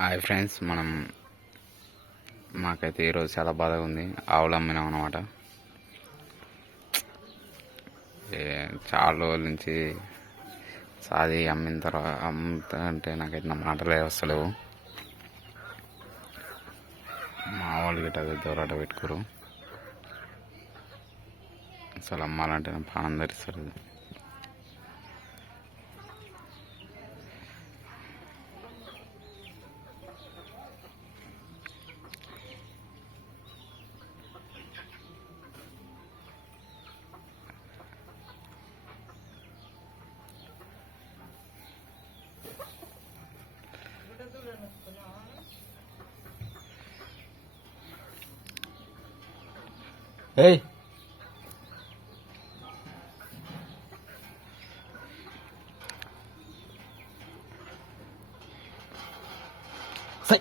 Hi friends, మాకైతే ఈరోజు చాలా బాధగా ఉంది. ఆవులు అమ్మినాం అనమాట. చాలా రోజుల నుంచి సాది అమ్మిన తర్వాత అంటే నాకైతే నా మాటలే వస్తలేవు. మా వాళ్ళు గిట్ట దూరాట పెట్టుకోరు. అసలు అమ్మాలంటే నా ప్రాణం ధరిస్తారు. Hey. Say.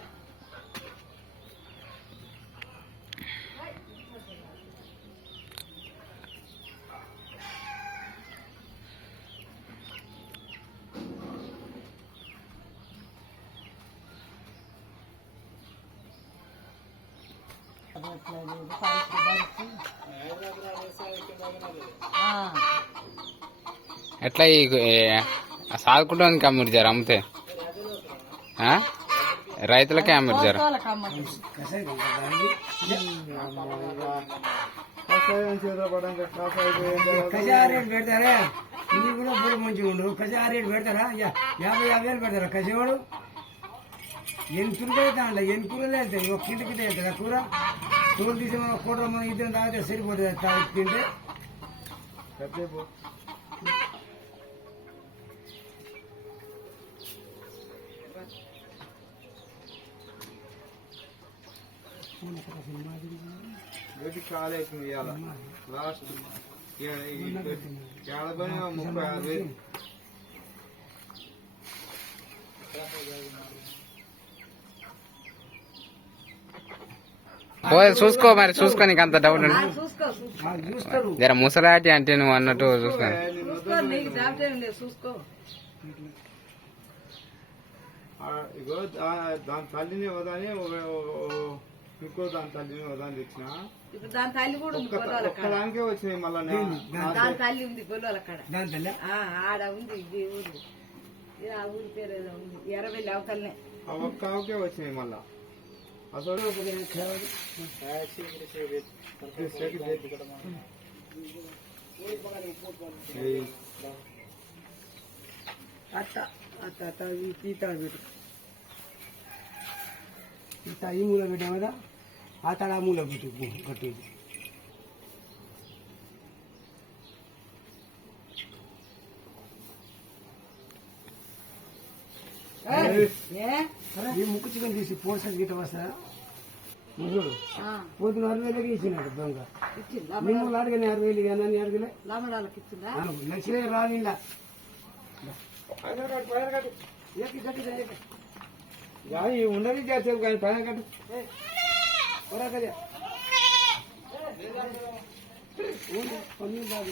ఎట్లా సాదుకుంటానికి అమ్మిడిచారు? అమ్మితే రైతులకే అమ్మిడిచారు. కషాయం పెడతారా? ఇది కూడా పూలు మంచిగా ఉండు. కషాయం పెడతారా? 50,000 పెడతారా? కషాయవాడు ఎన్ని అవుతా ఎన్ని కూరలు వెళ్తాయి. ఒక కింద వెళ్తారా కూర? కూర తీసి మనం కూర మనం ఇద్దరు తాగితే సరిపోతుంది. తింటే కాలేస్తుంది లాస్ట్ 36,000. చూసుకో మరి, చూసుకో. నీకు అంత డౌట్ జర ముసలాటి అంటే నువ్వు అన్నట్టు చూసుకో. ఇగో దాని తల్లిని వదాని ఇంకో దాని తల్లిని వదాని తెచ్చిన ఒక్కదానికే వచ్చినాయి. మళ్ళీ తల్లి ఉంది గొల్లల కాడ, ఆడ ఉంది ఊరి పేరు ఏదో ఉంది, 20 అవతలనే ఒక్క ఆవుకే వచ్చినాయి. మళ్ళా అసలు ఈ మూల పెట్టాం కదా, ఆ తడ మూల పెట్టు కట్టేది. ఈ ముక్కు చికెన్ తీసి పోర్సెస్ గిట్ట వస్తారా? ముసడు పోతున్న 6,000 ఇచ్చినాడు దొంగ. మిమ్మల్ని అడిగిన 6,000 కానీ అడిగిలే లక్షలే రాదిండా. ఉండదు చేస్తావు కానీ పైన కట్టు. పన్నీరు బాబు